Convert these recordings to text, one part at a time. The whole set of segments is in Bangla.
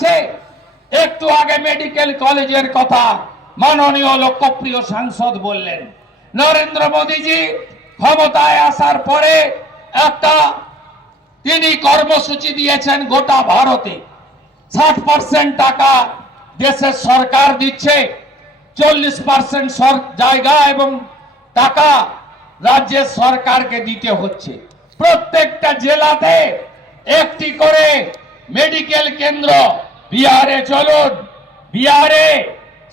আছে। একটু আগে মেডিকেল কলেজের কথা মাননীয় লোকপ্রিয় সাংসদ বললেন, নরেন্দ্র মোদীজি ক্ষমতায় আসার পরে একটা তিনি কর্মসূচি দিয়েছেন গোটা ভারতে। ষাট পার্সেন্ট টাকা দেশের সরকার দিচ্ছে, চল্লিশ পার্সেন্ট জায়গা এবং টাকা রাজ্যের সরকারকে দিতে হচ্ছে। প্রত্যেকটা জেলাতে একটি করে মেডিকেল কেন্দ্র বিহারে চলুন। বিহারে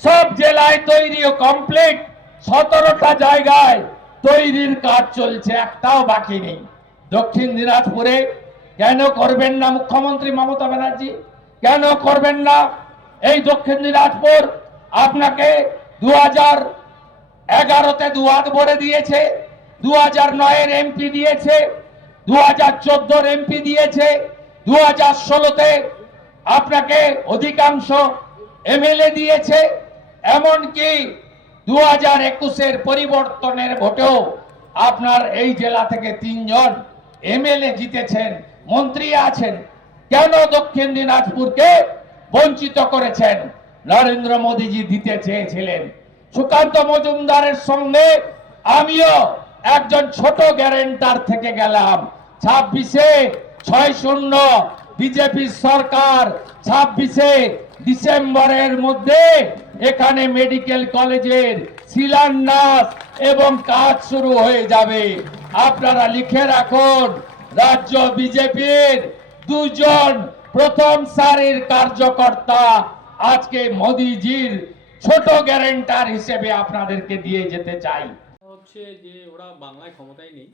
সব জেলায় তৈরি কমপ্লিট সতেরোটা জায়গায় তৈরির কাজ চলছে, একটাও বাকি নেই। দক্ষিণ দিনাজপুরে কেন করবেন না মুখ্যমন্ত্রী মমতা ব্যানার্জি? কেন করবেন না এই দক্ষিণ দিনাজপুর? আপনাকে দু হাজার এগারোতে দুয়াত ভরে দিয়েছে দু হাজার নয়ের এমপি দিয়েছে দু হাজার চোদ্দোর এমপি দিয়েছে দু হাজার ষোলোতে আপনাকে অধিকাংশ এমএলএ দিয়েছে, এমনকি দু হাজার একুশের পরিবর্তনের ভোটেও আপনার এই জেলা থেকে তিনজন এমএলএ জিতেছেন, মন্ত্রী আছেন। কেন দক্ষিণ দিনাজপুরকে বঞ্চিত করেছেন? নরেন্দ্র মোদীজি দিতে চেয়েছিলেন। সুকান্ত মজুমদারের সঙ্গে আমিও একজন ছোট গ্যারেন্টার থেকে গেলাম। ছাব্বিশে ছয় শূন্য বিজেপি সরকার ছাব্বিশে ডিসেম্বরের মধ্যে এখানে মেডিকেল কলেজের শিলান্যাস এবং কাজ শুরু হয়ে যাবে। আপনারা লিখে রাখুন, রাজ্য বিজেপির দুজন প্রথম সারির কার্যকর্তা আজকে মোদিজির ছোট গ্যারেন্টার হিসেবে আপনাদেরকে দিয়ে যেতে চাই। হচ্ছে যে ওরা বাংলায় ক্ষমতায় নেই।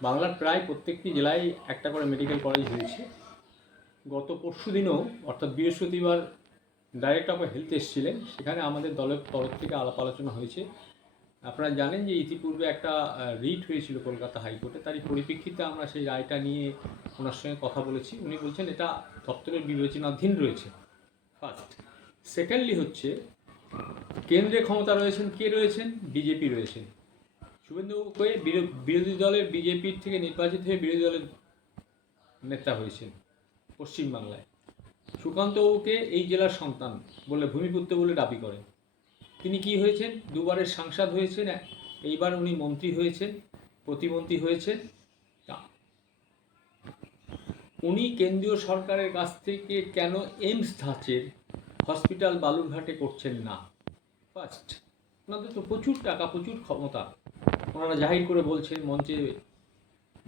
বাংলার প্রায় প্রত্যেকটি জেলায় একটা করে মেডিকেল কলেজ হয়েছে। গত পরশু দিনও, অর্থাৎ বৃহস্পতিবার ডাইরেক্টর অফ হেলথ এসেছিলেন। সেখানে আমাদের দলের তরফ থেকে আলাপ আলোচনা হয়েছে। আপনারা জানেন যে ইতিপূর্বে একটা রিট হয়েছিল কলকাতা হাইকোর্টে। তারই পরিপ্রেক্ষিতে আমরা সেই রায়টা নিয়ে ওনার সঙ্গে কথা বলেছি। উনি বলছেন, এটা দপ্তরের বিবেচনাধীন রয়েছে। ফার্স্ট সেকেন্ডলি হচ্ছে, কেন্দ্রে ক্ষমতা রয়েছেন কে রয়েছেন? বিজেপি রয়েছেন। শুভেন্দুকে বিরো- বিরোধী দলের বিজেপির থেকে নির্বাচিত হয়ে বিরোধী দলের নেতা হয়েছেন। পশ্চিমবাংলায়। সুকান্তবাবুকে এই জেলার সন্তান বলে ভূমিপুত্র বলে দাবি করেন। তিনি কি হয়েছেন? দুবারের সাংসদ হয়েছেন, এইবার উনি মন্ত্রী হয়েছেন, প্রতিমন্ত্রী হয়েছেন উনি কেন্দ্রীয় সরকারের কাছ থেকে কেন এইমস ধাঁচের হসপিটাল বালুরঘাটে করছেন না? ফার্স্ট ওনাদের তো প্রচুর টাকা, প্রচুর ক্ষমতা। ওনারা জাহির করে বলছেন, মঞ্চে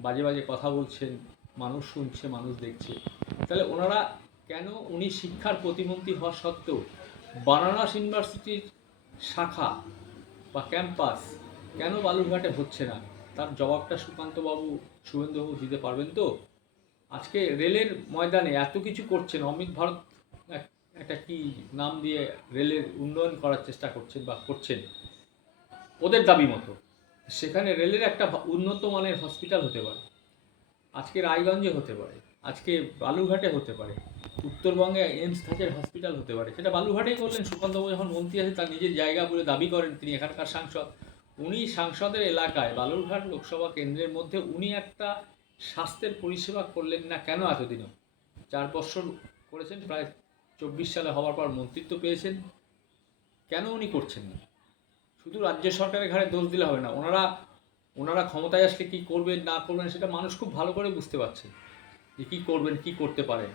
বাজে বাজে কথা বলছেন। মানুষ শুনছে, মানুষ দেখছে। তাহলে ওনারা কেন উনি শিক্ষার প্রতিমন্ত্রী হওয়া সত্ত্বেও বানারস ইউনিভার্সিটির শাখা বা ক্যাম্পাস কেন বালুরঘাটে হচ্ছে না? তার জবাবটা সুকান্তবাবু, শুভেন্দুবাবু দিতে পারবেন তো? আজকে রেলের ময়দানে এত কিছু করছেন, অমিত ভারত একটা কি নাম দিয়ে রেলের উন্নয়ন করার চেষ্টা করছেন বা করছেন? ওদের দাবি মতো। সেখানে রেলের একটা উন্নত মানের হসপিটাল হতে পারে। আজকে রায়গঞ্জে হতে পারে, আজকে বালুরঘাটে হতে পারে, উত্তরবঙ্গে এইমস ধাঁচের হসপিটাল হতে পারে। সেটা বালুরঘাটেই করলেন, সুকান্তবাবু যখন মন্ত্রী আছে, তার নিজের জায়গা বলে দাবি করেন তিনি এখানকার সাংসদ। উনি সাংসদের এলাকায় বালুরঘাট লোকসভা কেন্দ্রের মধ্যে উনি একটা স্বাস্থ্যের পরিষেবা করলেন না কেন এতদিনও? চার বছর করেছেন, প্রায় চব্বিশ সালে হওয়ার পর মন্ত্রিত্ব পেয়েছেন। কেন উনি করছেন না? শুধু রাজ্য সরকারের ঘাড়ে দোষ দিলে হবে না, ওনারা ওনারা ক্ষমতায় আসলে কী করবেন, না করবেন, সেটা মানুষ খুব ভালো করে বুঝতে পারছে যে কী করবেন, কী করতে পারেন।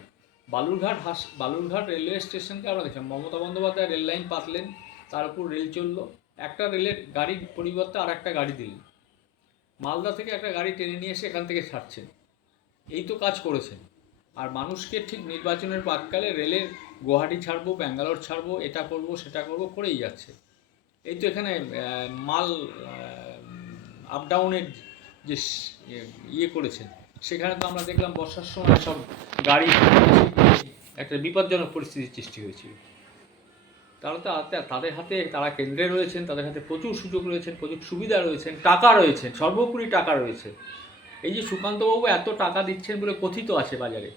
বালুরঘাট হাস, বালুরঘাট রেলওয়ে স্টেশনকে আমরা দেখলাম। মমতা বন্দ্যোপাধ্যায় রেল লাইন পাতলেন, তার উপর রেল চলল। একটা রেলের গাড়ির পরিবর্তে আর একটা গাড়ি দিলেন। মালদা থেকে একটা গাড়ি টেনে নিয়ে এসে এখান থেকে ছাড়ছেন। এই তো কাজ করেছেন। আর মানুষকে ঠিক নির্বাচনের প্রাককালে রেলের গুয়াহাটি ছাড়বো, ব্যাঙ্গালোর ছাড়বো, এটা করব, সেটা করব করেই যাচ্ছে। এই তো এখানে মাল আপ ডাউনের যে ইয়ে করেছেন, সেখানে তো আমরা দেখলাম বর্ষার সময় সব গাড়ি একটা বিপজ্জনক পরিস্থিতির সৃষ্টি হয়েছিল। তারা তো তাদের হাতে তারা কেন্দ্রে রয়েছেন, তাদের হাতে প্রচুর সুযোগ রয়েছেন, প্রচুর সুবিধা রয়েছেন, টাকা রয়েছেন সর্বোপরি টাকা রয়েছে। এই যে সুকান্তবাবু এত টাকা দিচ্ছেন বলে কথিত আছে বাজারে,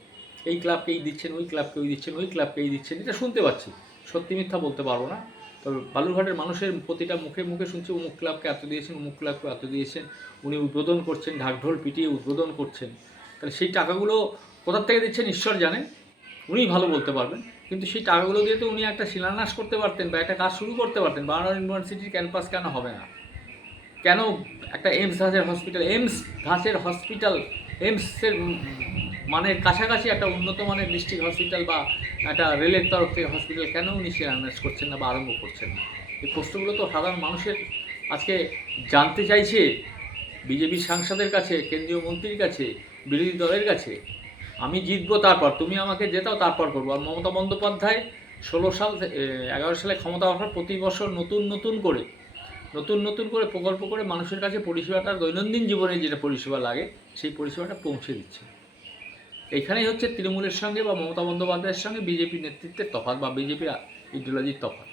এই ক্লাবকে এই দিচ্ছেন, ওই ক্লাবকে ওই দিচ্ছেন, ওই ক্লাবকে এই দিচ্ছেন, এটা শুনতে পাচ্ছি, সত্যি মিথ্যা বলতে পারব না। তবে বালুরঘাটের মানুষের প্রতিটা মুখে মুখে শুনছে, অমুক ক্লাবকে এত দিয়েছেন, অমুক ক্লাবকে এত দিয়েছেন, উনি উদ্বোধন করছেন, ঢাকঢোল পিটিয়ে উদ্বোধন করছেন। তাহলে সেই টাকাগুলো কোথার থেকে দিচ্ছেন ঈশ্বর জানেন উনিই ভালো বলতে পারবেন। কিন্তু সেই টাকাগুলো দিয়ে তো উনি একটা শিলান্যাস করতে পারতেন বা একটা কাজ শুরু করতে পারতেন। বাংলা ইউনিভার্সিটির ক্যাম্পাস কেন হবে না? কেন একটা এমস ধাঁচের হসপিটাল এমস ধাঁচের হসপিটাল এমসের মানের কাছাকাছি একটা উন্নত মানের ডিস্ট্রিক্ট হসপিটাল বা একটা রেলের তরফ থেকে হসপিটাল কেন উনি শিলান্যাস করছেন না বা আরম্ভ করছেন না? এই প্রশ্নগুলো তো সাধারণ মানুষের আজকে জানতে চাইছে বিজেপি সাংসদের কাছে, কেন্দ্রীয় মন্ত্রীর কাছে, বিরোধী দলের কাছে। আমি জিতবো তারপর, তুমি আমাকে জেতাও তারপর করব। আর মমতা বন্দ্যোপাধ্যায় ষোলো সাল এগারো সালে ক্ষমতা আসার প্রতি বছর নতুন নতুন করে, নতুন নতুন করে প্রকল্প করে মানুষের কাছে পরিষেবাটা দৈনন্দিন জীবনে যেটা পরিষেবা লাগে, সেই পরিষেবাটা পৌঁছে দিচ্ছে। এখানেই হচ্ছে তৃণমূলের সঙ্গে বা মমতা বন্দ্যোপাধ্যায়ের সঙ্গে বিজেপি নেতৃত্বের তফাত বা বিজেপির ইডিওলজির তফাত